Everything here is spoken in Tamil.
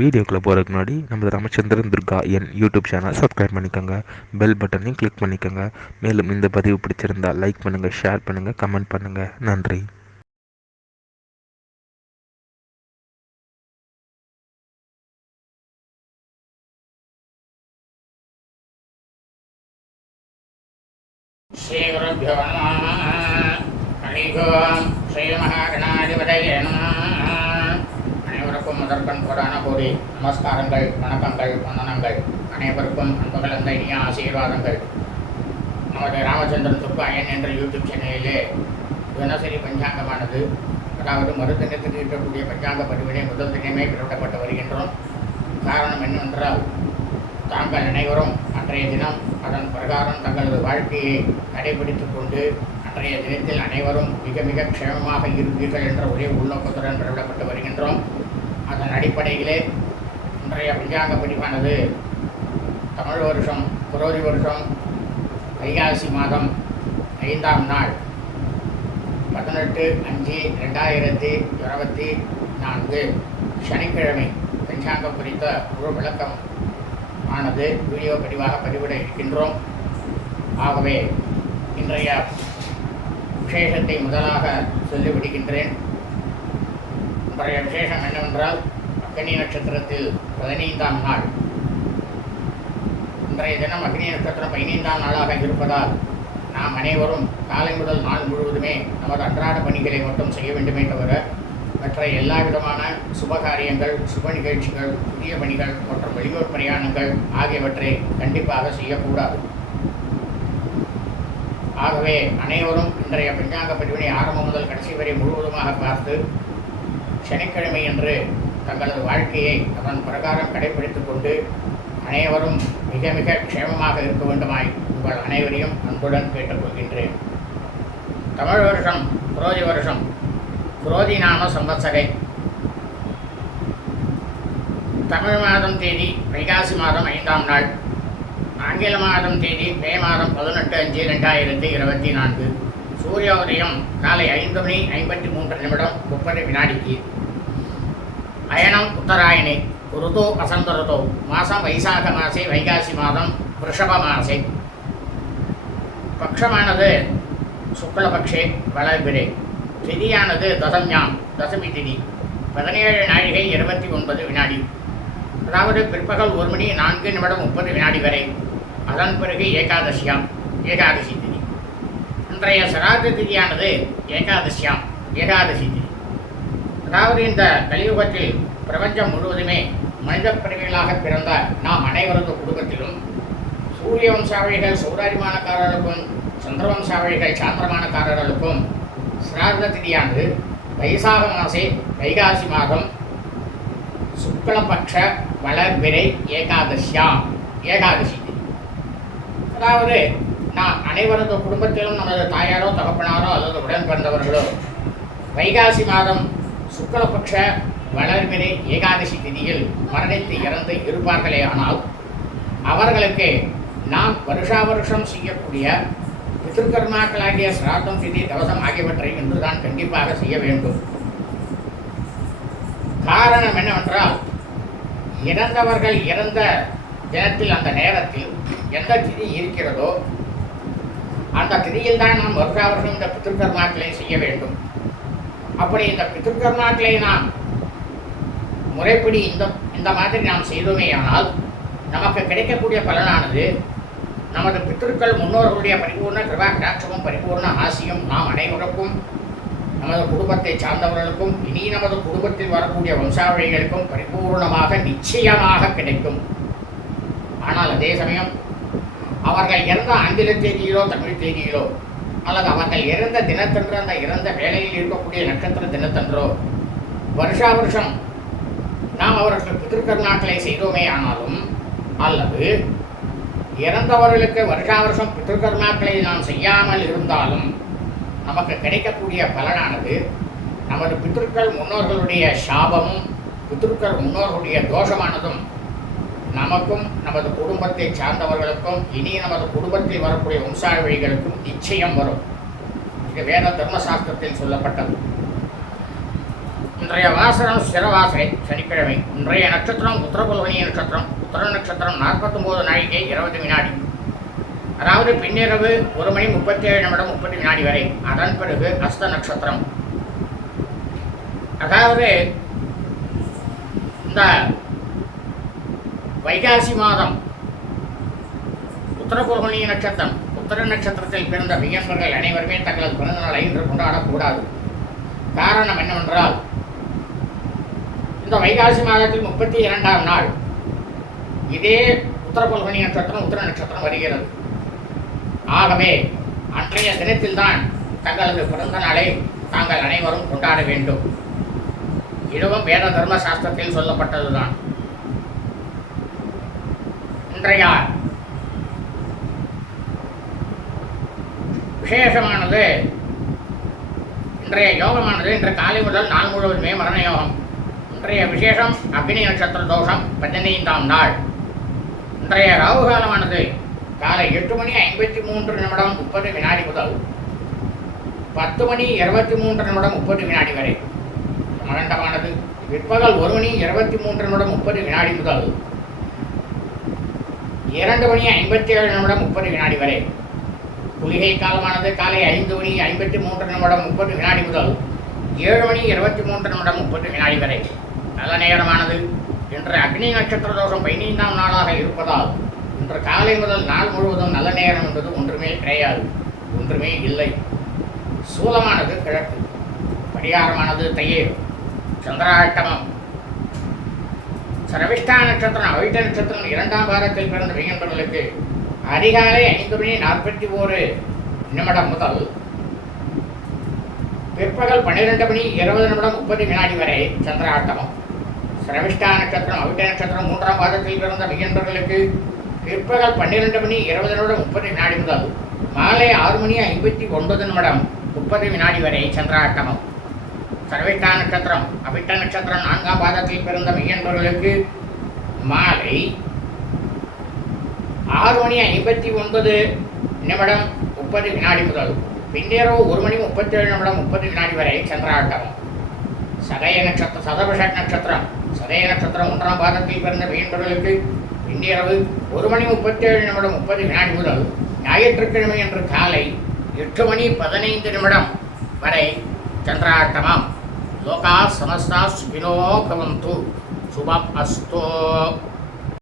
வீடியோக்குள்ளே போகிறதுக்கு முன்னாடி நம்ம ராமச்சந்திரன் துர்கா என் யூடியூப் சேனல் சப்ஸ்கிரைப் பண்ணிக்கோங்க, பெல் பட்டனையும் கிளிக் பண்ணிக்கோங்க. மேலும் இந்த பதிவு பிடிச்சிருந்தா லைக் பண்ணுங்கள், ஷேர் பண்ணுங்கள், கமெண்ட் பண்ணுங்கள். நன்றி. ஸ்ரீ குருभ्यो நமः. ஹரி ஓம். ஸ்ரீ மகாகணாதிபதியே நமः. அனைவருக்கும் முதற்கண் புராண கோடி நமஸ்காரங்கள், வணக்கங்கள், வந்தனங்கள். அனைவருக்கும் அன்பு கலந்த இனிய ஆசீர்வாதங்கள். நமது ராமச்சந்திரன் துர்கா என்ற யூடியூப் சேனலிலே தினசரி பஞ்சாங்கமானது, அதாவது மறுதினத்துக்கு இருக்கக்கூடிய பஞ்சாங்க பதிவினை முதல் தினமே பிறப்பிக்கப்பட்டு வருகின்றோம். காரணம் என்னவென்றால், தாங்கள் அனைவரும் அன்றைய தினம் அதன் பிரகாரம் தங்களது வாழ்க்கையை கடைபிடித்துக் கொண்டு அன்றைய தினத்தில் அனைவரும் மிக மிக க்ஷேமமாக இருப்பீர்கள் என்ற ஒரே உள்நோக்கத்துடன் பிறப்பிடப்பட்டு வருகின்றோம். அதன் அடிப்படையிலே இன்றைய பஞ்சாங்க பதிவானது தமிழ் வருஷம் குரோதி வருஷம் வைகாசி மாதம் 5ஆம் நாள் 18/5/2024 சனிக்கிழமை பஞ்சாங்கம் குறித்த ஒரு விளக்கம் ஆனது வீடியோ பதிவாக பதிவிட இருக்கின்றோம். ஆகவே இன்றைய விசேஷத்தை முதலாக சொல்லிவிடுகின்றேன். இன்றைய விசேஷம் என்னவென்றால், அக்னி நட்சத்திரத்தில் 15ஆம் நாள். இன்றைய தினம் அக்னி நட்சத்திரம் 15ஆம் நாளாக இருப்பதால் நாம் அனைவரும் காலை முதல் நாள் முழுவதுமே நமது அன்றாட பணிகளை மட்டும் செய்ய வேண்டுமே தவிர மற்ற எல்லா விதமான சுபகாரியங்கள், சுப நிகழ்ச்சிகள், புதிய பணிகள் மற்றும் வெளியூர் பிரயாணங்கள் ஆகியவற்றை கண்டிப்பாக செய்யக்கூடாது. ஆகவே அனைவரும் இன்றைய பஞ்சாங்க பதிவினை ஆரம்பம் முதல் கடைசி வரை முழுவதுமாக பார்த்து சனிக்கிழமை என்று தங்களது வாழ்க்கையை அதன் பிரகாரம் கடைபிடித்துக் கொண்டு அனைவரும் மிக மிக க்ஷேமமாக இருக்க வேண்டுமாய் உங்கள் அனைவரையும் அன்புடன் கேட்டுக்கொள்கின்றேன். தமிழ் வருஷம் குரோதி வருஷம் குரோதி நாம சம்பத்சரை தமிழ் மாதம் தேதி வைகாசி மாதம் 5ஆம் நாள், ஆங்கில மாதம் தேதி மே மாதம் 18/5/2024. சூரியோதயம் காலை 5:53 அயனம் உத்தராயணே, ருதோ வசந்த ருதோ, மாதம் வைசாக மாசே, வைகாசி மாதம் ரிஷப மாசே. பக்ஷமானது சுக்லபக்ஷே வளர்பிரே. திதியானது தசம்யாம், தசமி திதி 17 நாழிகை 29 அதாவது பிற்பகல் 1:04:30 வரை. அதன் பிறகு ஏகாதசியாம், ஏகாதசி திதி. இன்றைய சராத திதியானது ஏகாதசியாம், ஏகாதசி திதி. அதாவது இந்த கலியுகத்தில் பிரபஞ்சம் முழுவதுமே மனித பிறவிகளாக பிறந்த நாம் அனைவரது குடும்பத்திலும் சூரிய வம்சாவளிகள் சௌராரிமானக்காரர்களுக்கும் சந்திரவம்சாவளிகள் சாந்திரமானக்காரர்களுக்கும் சிராத திதியானது வைசாக மாசே, வைகாசி மாதம் சுக்லபக்ஷ வளர்பிறை ஏகாதசியாம், ஏகாதசி திதி. அதாவது நாம் அனைவரது குடும்பத்திலும் நமது தாயாரோ தகப்பனாரோ அல்லது உடன் பிறந்தவர்களோ வைகாசி மாதம் சுக்லபக்ஷ வளர்பிறை ஏகாதசி திதியில் மரணித்து இறந்து இருப்பார்களே ஆனால் அவர்களுக்கு நாம் வருஷா வருஷம் செய்யக்கூடிய பித்ருக்கர்மாக்களாகிய சிராத்தம், திதி, தவசம் ஆகியவற்றை இன்றுதான் கண்டிப்பாக செய்ய வேண்டும். காரணம் என்னவென்றால், இறந்தவர்கள் இறந்த தினத்தில் அந்த நேரத்தில் எந்த திதி இருக்கிறதோ அந்த திதியில் தான் நாம் வருஷா வருஷம் இந்த பித்ருக்கர்மாக்களை செய்ய வேண்டும். அப்படி இந்த பித்ருக்கர்மாக்களை நாம் முறைப்படி இந்த மாதிரி நாம் செய்தோமே ஆனால் நமக்கு கிடைக்கக்கூடிய பலனானது நமது பித்ருக்கள் முன்னோர்களுடைய பரிபூர்ண கிருபா கடாட்சமும் பரிபூர்ண ஆசியும் நாம் அனைவருக்கும், நமது குடும்பத்தை சார்ந்தவர்களுக்கும் இனி நமது குடும்பத்தில் வரக்கூடிய வம்சாவளிகளுக்கும் பரிபூர்ணமாக நிச்சயமாக கிடைக்கும். ஆனால் அதே சமயம் அவர்கள் இறந்த ஆங்கில தேதியிலோ தமிழ் தேதியிலோ அல்லது அவர்கள் இறந்த தினத்தன்று, அந்த இறந்த வேலையில் இருக்கக்கூடிய நட்சத்திர தினத்தன்றோ வருஷா வருஷம் நாம் அவர்களுக்கு பித்ருக்கர்மாக்களை செய்தோமே ஆனாலும், அல்லது இறந்தவர்களுக்கு வருஷா வருஷம் பித்ருக்கர்மாக்களை நாம் செய்யாமல் இருந்தாலும் நமக்கு கிடைக்கக்கூடிய பலனானது நமது பித்ருக்கள் முன்னோர்களுடைய சாபமும் பித்ருக்கள் முன்னோர்களுடைய தோஷமானதும் நமக்கும் நமது குடும்பத்தை சார்ந்தவர்களுக்கும் இனி நமது குடும்பத்தில் வரக்கூடிய வம்சாவளிகளுக்கும் நிச்சயம் வரும். இது வேத தர்மசாஸ்திரத்தில் சொல்லப்பட்டது. இன்றைய வாசனம் ஸ்திரவாசனை சனிக்கிழமை. இன்றைய நட்சத்திரம் உத்தரபுல்வனி நட்சத்திரம். உத்தர நட்சத்திரம் 49 நாழிகை 20 வினாடி, அதாவது பின்னிரவு 1 மணி 37 நிமிடம் 30 வினாடி வரை. அதன் பிறகு அஸ்த நட்சத்திரம். அதாவது இந்த வைகாசி மாதம் உத்தரபுல்வனி நட்சத்திரம், உத்தர நட்சத்திரத்தில் பிறந்த வியன்பர்கள் அனைவருமே தங்களது பிறந்த நாளை இன்று கொண்டாடக்கூடாது. காரணம் என்னவென்றால், இந்த வைகாசி மாதத்தில் 32ஆம் நாள் இதே உத்தரபுல்வனி நட்சத்திரம் உத்தர நட்சத்திரம் வருகிறது. ஆகவே அன்றைய தினத்தில்தான் தங்களது பிறந்த நாளை தாங்கள் அனைவரும் கொண்டாட வேண்டும். இதுவும் வேத தர்ம சாஸ்திரத்தில் சொல்லப்பட்டதுதான். இன்றைய விசேஷமானது, இன்றைய யோகமானது இன்று காலை முதல் நாள் முழுவதுமே மரண யோகம். இன்றைய விசேஷம் அக்னி நட்சத்திர தோஷம் 15ஆம் நாள். இன்றைய ராகு காலமானது காலை 8 மணி 53 நிமிடம் 30 வினாடி முதல் 10 மணி 23 நிமிடம் 30 வினாடி வரை. மகண்டமானது பிற்பகல் 1 மணி 23 நிமிடம் 30 வினாடி முதல் 2 மணி 57 நிமிடம் 30 வினாடி வரை. குளிகை காலமானது காலை 5 மணி 53 நிமிடம் 30 வினாடி முதல் 7 மணி 23 நிமிடம் 30 வினாடி வரை. நல்ல நேரமானது இன்று அக்னி நட்சத்திர தோஷம் 15ஆம் நாளாக இருப்பதால் இன்று காலை முதல் நாள் முழுவதும் நல்ல நேரம் என்பது ஒன்றுமே கிடையாது, ஒன்றுமே இல்லை. சூலமானது கிழக்கு, பரிகாரமானது தையேர், சந்திராட்டமம். சரவிஷ்டா நட்சத்திரம் அவிட்ட நட்சத்திரம் 2ஆம் வாரத்தில் பிறந்த வியன்பர்களுக்கு அதிகாலை 5 மணி 41 நிமிடம் முதல் பிற்பகல் 12 மணி 20 நிமிடம் 30 வினாடி வரை சந்திராட்டமம். சரவிஷ்டா நட்சத்திரம் அவிட்ட நட்சத்திரம் 3ஆம் வாரத்தில் பிறந்த வியன்பர்களுக்கு பிற்பகல் 12 மணி 20 நிமிடம் 30 வினாடி முதல் மாலை 6 மணி 59 நிமிடம் 30 வினாடி வரை சந்திராட்டமம். சரவிஷ்டா நட்சத்திரம் அவிட்ட நட்சத்திரம் 4ஆம் பாதத்தில் பிறந்த மெய்யன்பர்களுக்கு மாலை 6 மணி 59 நிமிடம் 30 வினாடி முதல் பின்னிரவு 1 மணி 37 நிமிடம் 30 வினாடி வரை சந்திராட்டமம். சதய நட்சத்திரம் சதபிஷக் நட்சத்திரம் சதய நட்சத்திரம் 1ஆம் பாதத்தில் பிறந்த மெய்யன்பர்களுக்கு பின்னிரவு 1 மணி 37 நிமிடம் 30 வினாடி முதல் ஞாயிற்றுக்கிழமை அன்று காலை 8 மணி 15 நிமிடம் வரை சந்திராட்டமம். லோகா சமஸ்தா சுகினோ பவந்து. சுபம் அஸ்தோ.